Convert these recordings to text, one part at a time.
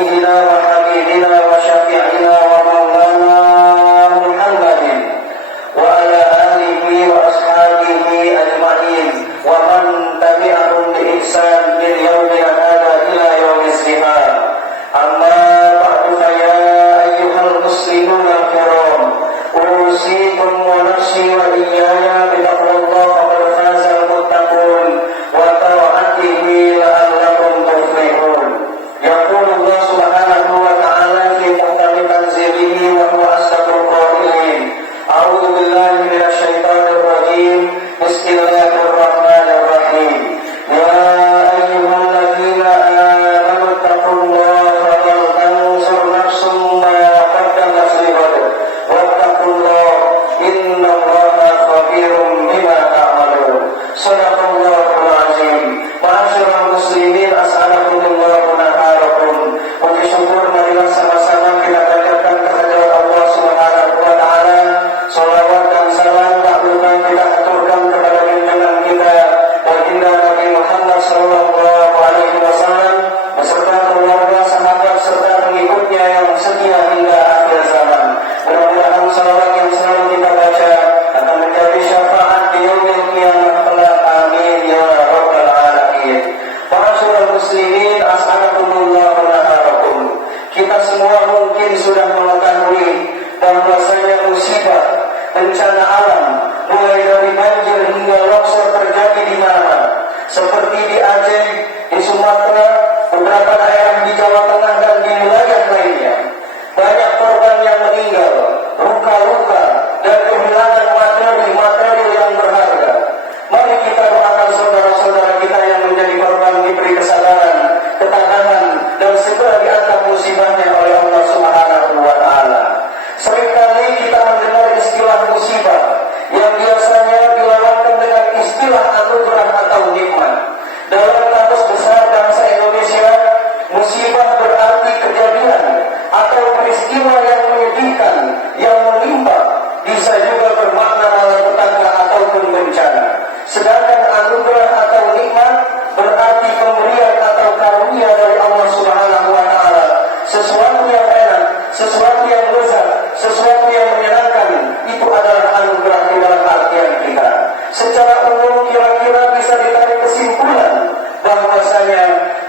سيدنا وحبيبنا وشفيعنا ومولانا محمد وعلى آله وأصحابه أجمعين ومن تبعهم بإحسان من يومنا هذا إلى يوم الزحام. أما بعد فيا أيها المسلمون الكرام أوصيكم ونفسي وإياي بتقوى الله فقد فاز المتقون وطاعته لعلكم تفلحون. يقول الله سبحانه وتعالى في محكم تنزيله وهو أصدق القائلين: أعوذ بالله من الشيطان الرجيم. بسم الله الرحمن الرحيم. يا أيها الذين آمنوا اتقوا الله ولتنظر نفس ما قدمت لغد واتقوا الله إن الله خبير بما تعملون. صدق الله العظيم. Ma'asyiral muslimin, assalamualaikum warahmatullahi. Puji syukur marilah sama-sama kita panjatkan kehadirat Allah Subhanahu wa taala. Shalawat dan salam tak lupa kita aturkan kepada junjungan kita baginda Nabi Muhammad sallallahu alaihi wasallam beserta keluarga, sahabat serta pengikutnya yang setia hingga akhir zaman. Mudah-mudahan salawat yang selalu kita baca akan menjadi syafaat di yaumil qiyamah kelak. Amin ya rabbal alamin. Ma'asyiral muslimin, assalamualaikum warahmatullahi. Kita semua mungkin sudah mengetahui bahwasanya musibah, bencana alam mulai dari banjir hingga longsor terjadi di mana, seperti di Aceh, di Sumatera, beberapa daerah di Jawa Tengah dan di wilayah lainnya. Banyak korban yang meninggal, luka-luka, dan kehilangan materi yang berharga. Mari kita doakan saudara-saudara kita yang menjadi korban diberi kesabaran, ketabahan, dan segera diangkat musibahnya oleh Allah Subhanahu wa taala. Seringkali kita mendengar istilah musibah yang biasanya dilawankan dengan istilah anugerah atau nikmat. Dalam kamus besar bangsa Indonesia, musibah berarti kejadian atau peristiwa yang menyedihkan, yang menimpa, bisa juga bermakna malapetaka ataupun bencana. Sedangkan anugerah atau nikmat berarti pemberian atau karunia dari Allah Subhanahu wa taala, sesuatu yang enak, sesuatu yang lezat, sesuatu yang menyenangkan. Itu adalah anugerah di dalam artian kita. Secara umum kira-kira bisa ditarik kesimpulan bahwasanya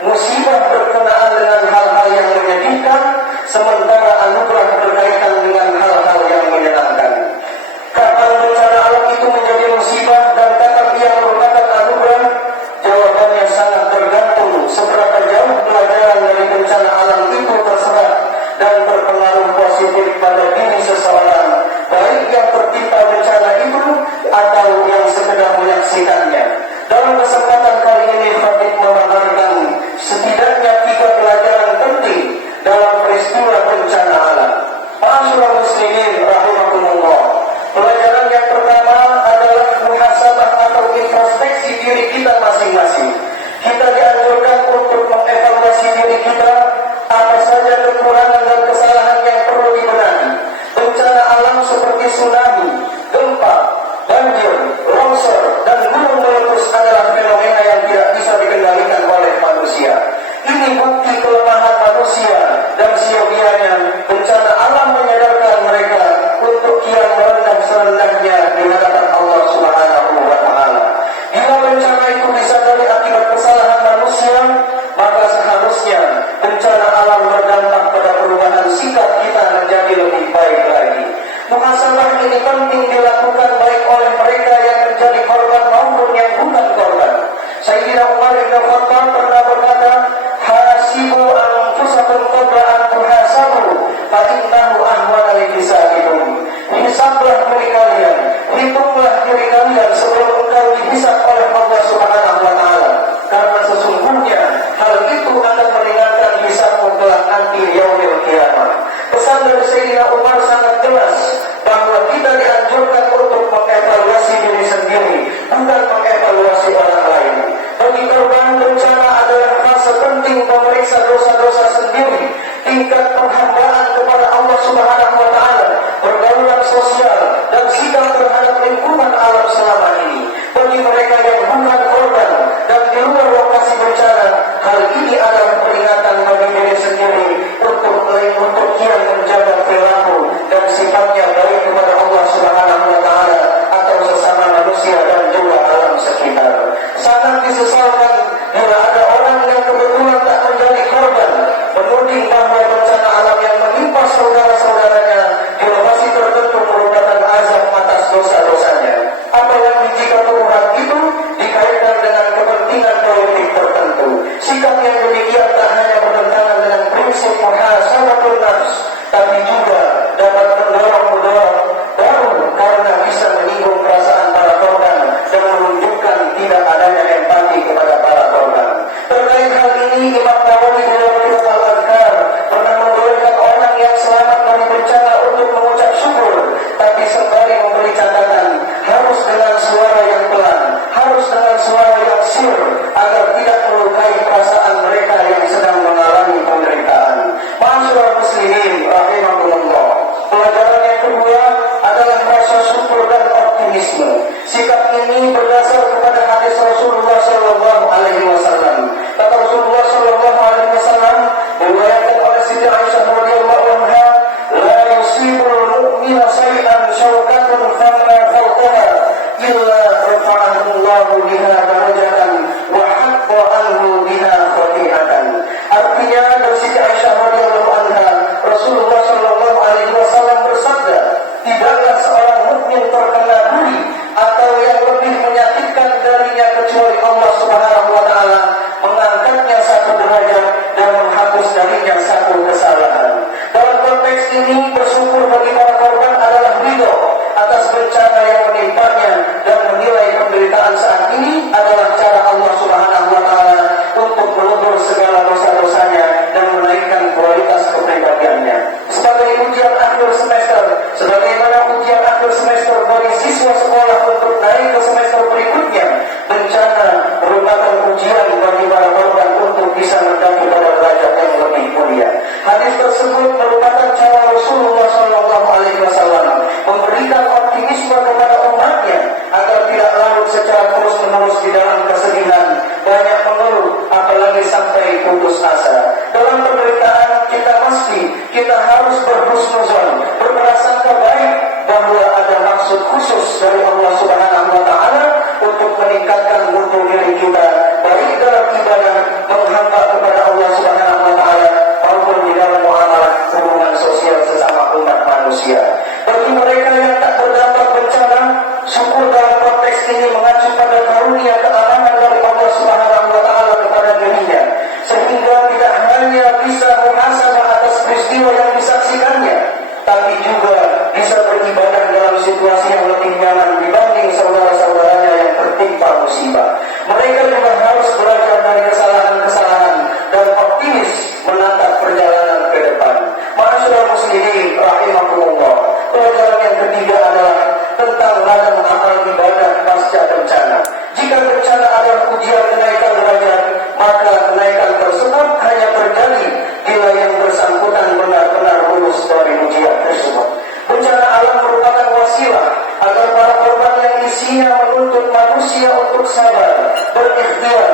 musibah berkenaan dengan hal-hal yang menyedihkan, sementara anugerah berkaitan dengan hal-hal yang menyenangkan. Kapan bencana alam itu menjadi musibah dan kapan ia merupakan anugerah? Jawabannya sangat tergantung seberapa jauh pelajaran dari bencana alam itu terserap dan berpengaruh positif pada diri seseorang, baik yang tertimpa bencana itu atau yang sekedar menyaksikannya. Dalam kesempatan kali ini Khatib memaparkan setidaknya 3 pelajaran penting dalam peristiwa bencana alam. Ma'asyiral muslimin rahimakumullah. Pelajaran yang pertama adalah muhasabah atau introspeksi diri kita masing-masing. Kita dianjurkan untuk mengevaluasi diri kita, apa saja kekurangan dan kesalahan yang perlu dibenahi. Bencana alam seperti tsunami, gempa, banjir, longsor, dan gunung meletus adalah fenomena yang tidak bisa dikendalikan oleh manusia. Ini bukti kelemahan manusia dan siogianya. Bencana alam menyadarkan mereka untuk kian merendah serendahnya di hadapan Allah Subhanahu wa taala. Bila bencana itu disadari akibat kesalahan manusia, maka seharusnya bencana alam berdampak pada perubahan sikap kita menjadi lebih baik lagi. Muhasabah ini penting dilakukan baik oleh mereka yang menjadi korban maupun yang bukan korban. Sayyidina Umar bin Khattab pernah berkata, "Hasibu anfusakum qabla an tuhasabu, fa innahu ahwana lihisabikum." Hisablah diri kalian, hitunglah diri kalian sebelum engkau dihisab oleh Allah Subhanahu wa taala, karena sesungguhnya hal itu akan meringankan hisabmu kelak nanti yaumil qiyamah. Pesan dari Sayyidina Umar sangat jelas bahwa kita dianjurkan untuk mengevaluasi diri sendiri, bukan mengevaluasi orang lain. Bagi korban bencana adalah fase penting memeriksa dosa-dosa sendiri, tingkat penghambaan kepada Allah Subhanahu wa taala, pergaulan sosial dan sikap terhadap lingkungan alam selama ini. Shallallahu Alaihi Wasallam diriwayatkan oleh Siti Aisyah radhiyallahu anha, la yusibul mu'mina shay'an syauqatun fama fawqaha illa rafa'ahu Allahu biha darajatan wa hatta anhu biha khati'atan. Artinya dari Siti Aisyah radhiyallahu anha, Rasulullah Shallallahu Alaihi Wasallam bersabda, tidaklah seorang mukmin terkena duri atau yang lebih menyakitkan darinya kecuali Allah Subhanahu wa taala mengangkatnya satu derajat dan menghapus darinya satu kesalahan. Dalam konteks ini, bersyukur bagi para korban adalah ridho atas bencana yang menimpanya dan menilai penderitaan saat ini adalah cara Allah Subhanahu wa taala untuk melebur segala dosa-dosanya dan menaikkan kualitas kepribadiannya. Sebagai ujian akhir semester, sebagaimana ujian akhir semester bagi siswa sekolah untuk naik ke semester berikutnya, bencana merupakan ujian bagi para korban untuk bisa mendaki pada derajat yang lebih mulia. Hadis tersebut merupakan cara Rasulullah Shallallahu Alaihi Wasallam memberikan optimisme kepada umatnya agar tidak larut secara terus-menerus di dalam kesedihan, banyak mengeluh, apalagi sampai putus asa. Dalam penderitaan kita harus berhusnuzon, berprasangka baik bahwa ada maksud khusus dari Allah Subhanahu wa taala untuk meningkatkan mutu diri kita, baik dalam ibadah menghamba kepada Allah Subhanahu wa taala maupun di dalam muamalah hubungan sosial sesama umat manusia. Bagi mereka yang tak terdampak bencana, syukur dalam konteks ini mengacu pada karunia keamanan dari Allah Subhanahu wa taala kepada dirinya, sehingga tidak hanya bisa muhasabah atas peristiwa yang disaksikannya, tapi juga bisa beribadah dalam situasi yang lebih nyaman dibanding saudara-saudaranya yang tertimpa musibah. Mereka juga harus belajar dari kesalahan-kesalahan dan optimis menatap perjalanan ke depan. Ma'asyiral muslimin rahimakumullah. Pelajaran yang ketiga adalah tentang ladang amal ibadah pasca bencana. Jika bencana adalah ujian kenaikan derajat, maka kenaikan tersebut hanya terjadi bila yang bersangkutan benar-benar lulus dari ujian tersebut. Bencana alam merupakan wasilah agar para korban yang isinya menuntut manusia untuk sabar, berikhtiar,